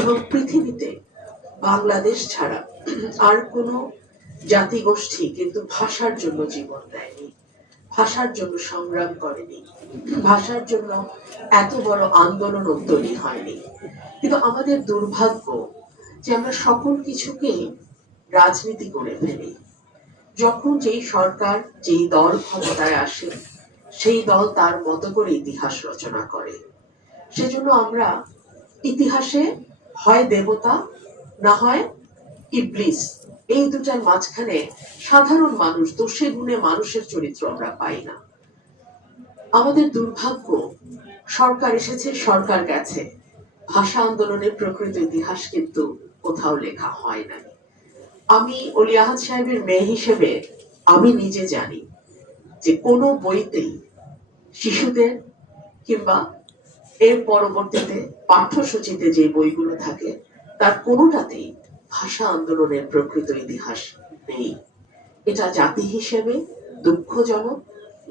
এবং পৃথিবীতে বাংলাদেশ ছাড়া আর কোনো জাতিগোষ্ঠী কিন্তু ভাষার জন্য জীবন দেয়নি, ভাষার জন্য সংগ্রাম করেনি, ভাষার জন্য এত বড় আন্দোলন তৈরি হয়নি। কিন্তু আমাদের দুর্ভাগ্য যে আমরা সকল কিছুকে রাজনীতি করে ফেলি। যখন যেই সরকার, যেই দল ক্ষমতায় আসে, সেই দল তার মতো করে ইতিহাস রচনা করে। সেজন্য আমরা ইতিহাসে হয় দেবতা, না হয় ইবলিস, এই দুটার মাঝখানে সাধারণ মানুষ, দোষে গুণে মানুষের চরিত্র আমরা পাই না। আমাদের দুর্ভাগ্য, সরকার এসেছে, সরকার গেছে, ভাষা আন্দোলনের প্রকৃত ইতিহাস কিন্তু কোথাও লেখা হয় নাই। আমি অলি আহাদ সাহেবের মেয়ে হিসেবে আমি নিজে জানি যে কোনো বইতেই শিশুদের কিংবা এর পরবর্তীতে পাঠ্যসূচিতে যে বইগুলো থাকে তার কোনোটাতেই ভাষা আন্দোলনের প্রকৃত ইতিহাস নেই। এটা জাতি হিসেবে দুঃখজনক,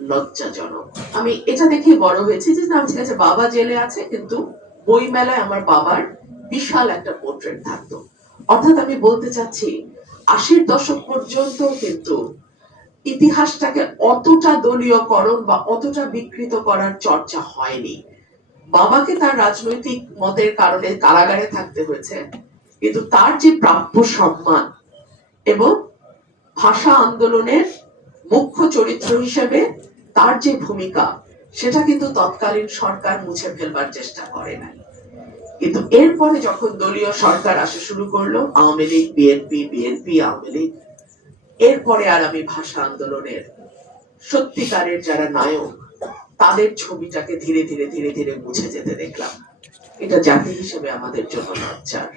লজ্জাজনক। আমি এটা দেখে বড় হয়েছি যে ঠিক আছে, বাবা জেলে আছে, কিন্তু বই মেলায় আমার বাবার বিশাল একটা পোর্ট্রেট থাকতো। অর্থাৎ আমি বলতে চাচ্ছি 80-র দশক পর্যন্ত কিন্তু ইতিহাসটাকে অতটা দলীয়করণ বা অতটা বিকৃত করার চর্চা হয়নি। বাবাকে তার রাজনৈতিক মতের কারণে কারাগারে থাকতে হয়েছে, কিন্তু তার যে প্রাপ্য সম্মান এবং ভাষা আন্দোলনের মুখ্য চরিত্র হিসেবে তার যে ভূমিকা, সেটা কিন্তু তৎকালীন সরকার মুছে ফেলবার চেষ্টা করে নাই। কিন্তু এরপরে যখন দলীয় সরকার আসা শুরু করলো, আওয়ামী লীগ, বিএনপি, বিএনপি, আওয়ামী লীগ, এরপরে আর আমি ভাষা আন্দোলনের সত্যিকারের যারা নায়ক তাদের ছবিটাকে ধীরে ধীরে ধীরে ধীরে মুছে যেতে দেখলাম। এটা জাতি হিসেবে আমাদের জন্য লজ্জার।